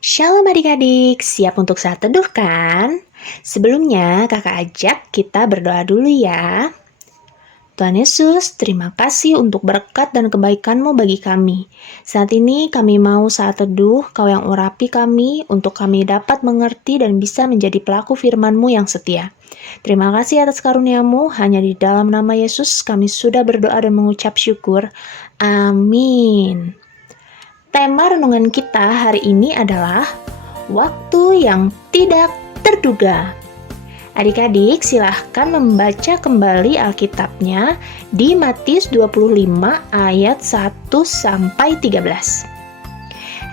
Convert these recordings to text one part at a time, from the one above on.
Shalom adik-adik, siap untuk saat teduh kan? Sebelumnya kakak ajak kita berdoa dulu ya. Tuhan Yesus, terima kasih untuk berkat dan kebaikan-Mu bagi kami. Saat ini kami mau saat teduh, Kau yang urapi kami, untuk kami dapat mengerti dan bisa menjadi pelaku firman-Mu yang setia. Terima kasih atas karunia-Mu, hanya di dalam nama Yesus kami sudah berdoa dan mengucap syukur. Amin. Tema renungan kita hari ini adalah waktu yang tidak terduga. Adik-adik silahkan membaca kembali Alkitabnya di Matius 25 ayat 1-13.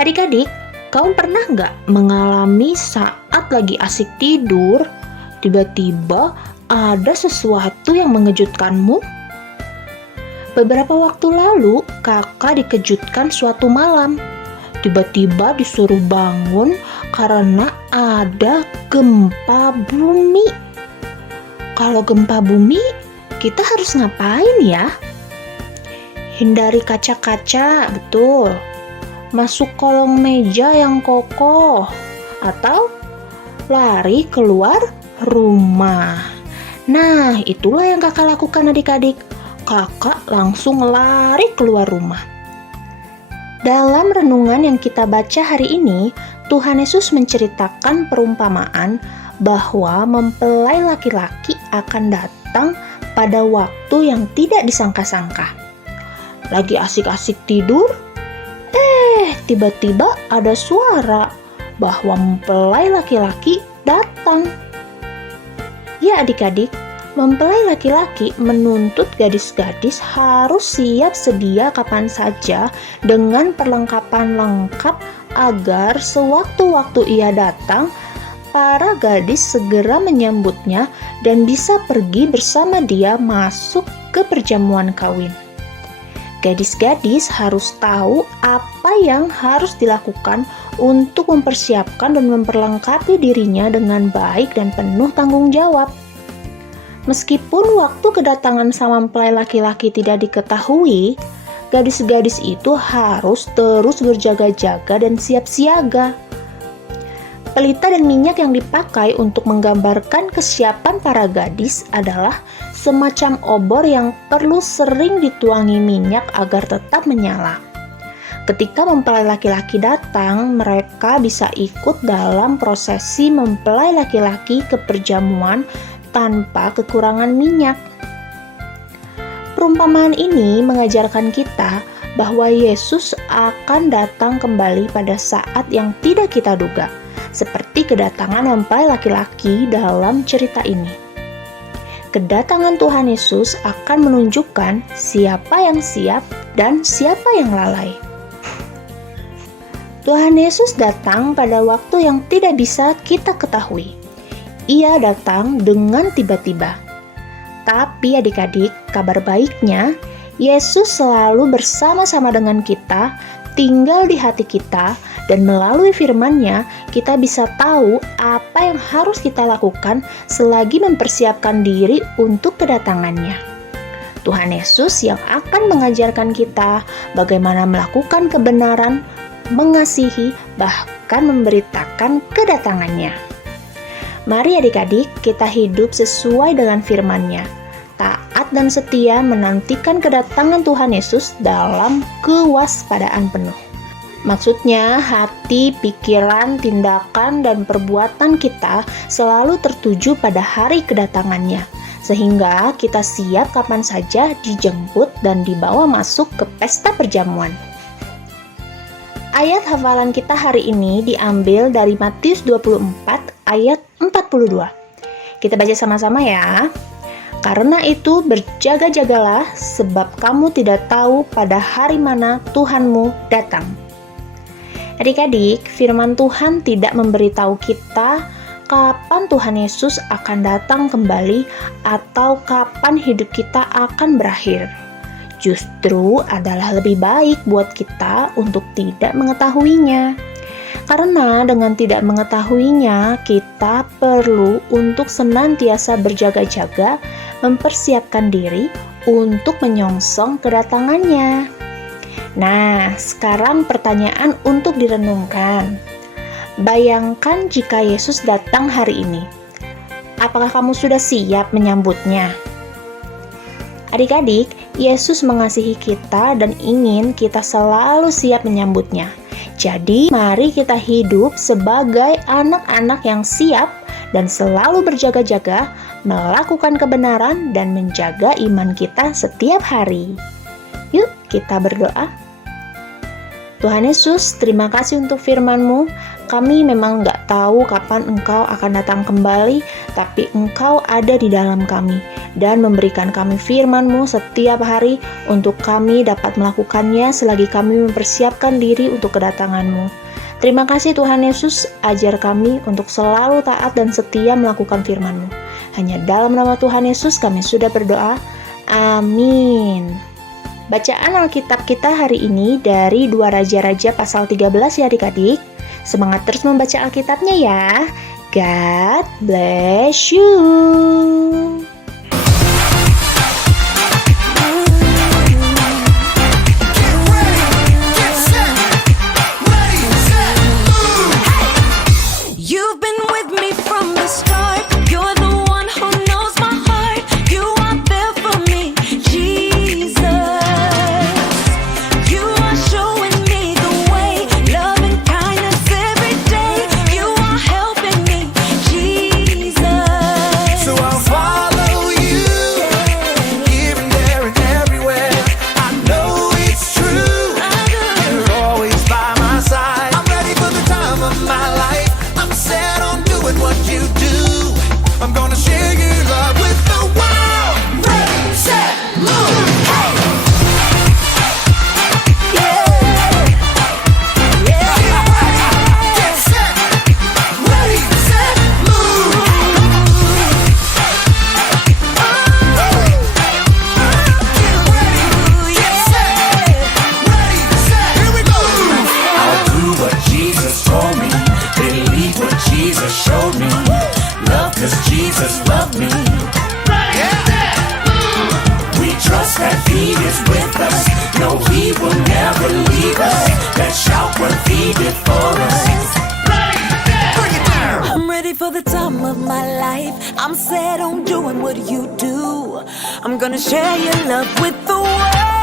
Adik-adik, kamu pernah nggak mengalami saat lagi asik tidur, tiba-tiba ada sesuatu yang mengejutkanmu? Beberapa waktu lalu, kakak dikejutkan suatu malam. Tiba-tiba disuruh bangun karena ada gempa bumi. Kalau gempa bumi, kita harus ngapain ya? Hindari kaca-kaca, betul. Masuk kolong meja yang kokoh. Atau lari keluar rumah. Nah, itulah yang kakak lakukan adik-adik. Kakak langsung lari keluar rumah. Dalam renungan yang kita baca hari ini, Tuhan Yesus menceritakan perumpamaan bahwa mempelai laki-laki akan datang pada waktu yang tidak disangka-sangka. Lagi asik-asik tidur, tiba-tiba ada suara bahwa mempelai laki-laki datang. Ya adik-adik, mempelai laki-laki menuntut gadis-gadis harus siap sedia kapan saja dengan perlengkapan lengkap agar sewaktu-waktu ia datang, para gadis segera menyambutnya dan bisa pergi bersama dia masuk ke perjamuan kawin. Gadis-gadis harus tahu apa yang harus dilakukan untuk mempersiapkan dan memperlengkapi dirinya dengan baik dan penuh tanggung jawab. Meskipun waktu kedatangan sang mempelai laki-laki tidak diketahui, gadis-gadis itu harus terus berjaga-jaga dan siap siaga. Pelita dan minyak yang dipakai untuk menggambarkan kesiapan para gadis adalah semacam obor yang perlu sering dituangi minyak agar tetap menyala. Ketika mempelai laki-laki datang, mereka bisa ikut dalam prosesi mempelai laki-laki ke perjamuan tanpa kekurangan minyak. Perumpamaan ini mengajarkan kita bahwa Yesus akan datang kembali pada saat yang tidak kita duga, seperti kedatangan mempelai laki-laki dalam cerita ini. Kedatangan Tuhan Yesus akan menunjukkan siapa yang siap dan siapa yang lalai. Tuhan Yesus datang pada waktu yang tidak bisa kita ketahui. Ia datang dengan tiba-tiba. Tapi adik-adik, kabar baiknya, Yesus selalu bersama-sama dengan kita, tinggal di hati kita, dan melalui firman-Nya, kita bisa tahu apa yang harus kita lakukan selagi mempersiapkan diri untuk kedatangannya. Tuhan Yesus yang akan mengajarkan kita bagaimana melakukan kebenaran, mengasihi, bahkan memberitakan kedatangannya. Mari adik-adik, kita hidup sesuai dengan firman-Nya. Taat dan setia menantikan kedatangan Tuhan Yesus dalam kewaspadaan penuh. Maksudnya, hati, pikiran, tindakan, dan perbuatan kita selalu tertuju pada hari kedatangannya, sehingga kita siap kapan saja dijemput dan dibawa masuk ke pesta perjamuan. Ayat hafalan kita hari ini diambil dari Matius 24 ayat 42. Kita baca sama-sama ya. Karena itu berjaga-jagalah, sebab kamu tidak tahu pada hari mana Tuhanmu datang. Adik-adik, firman Tuhan tidak memberitahu kita kapan Tuhan Yesus akan datang kembali atau kapan hidup kita akan berakhir. Justru adalah lebih baik buat kita untuk tidak mengetahuinya. Karena dengan tidak mengetahuinya, kita perlu untuk senantiasa berjaga-jaga, mempersiapkan diri untuk menyongsong kedatangannya. Nah, sekarang pertanyaan untuk direnungkan. Bayangkan jika Yesus datang hari ini. Apakah kamu sudah siap menyambutnya? Adik-adik, Yesus mengasihi kita dan ingin kita selalu siap menyambutnya. Jadi, mari kita hidup sebagai anak-anak yang siap dan selalu berjaga-jaga, melakukan kebenaran dan menjaga iman kita setiap hari. Yuk, kita berdoa. Tuhan Yesus, terima kasih untuk firman-Mu. Kami memang nggak tahu kapan Engkau akan datang kembali, tapi Engkau ada di dalam kami dan memberikan kami firman-Mu setiap hari untuk kami dapat melakukannya selagi kami mempersiapkan diri untuk kedatangan-Mu. Terima kasih Tuhan Yesus, ajar kami untuk selalu taat dan setia melakukan firman-Mu. Hanya dalam nama Tuhan Yesus kami sudah berdoa. Amin. Bacaan Alkitab kita hari ini dari 2 Raja-Raja pasal 13 ya adik-adik. Semangat terus membaca Alkitabnya ya. God bless you. You've been with me from the start. You're the one who knows my heart. You are there for me, Jesus. You are showing me the way, love and kindness every day. You are helping me, Jesus. So I'll follow you, here and there and everywhere. I know it's true, you're always by my side. I'm ready for the time of my life. I'm set on doing what you do. I'm gonna share your love with the world. Ready, set, move. Hey! Get set, ready, set, move. I'll do what Jesus told me, believe what Jesus showed me, love 'cause Jesus loved me. We trust that He is with us, no He will never leave us. Let's shout what He did for us. Bring it down. I'm ready for the time of my life. I'm set on doing what you do. I'm gonna share your love with the world.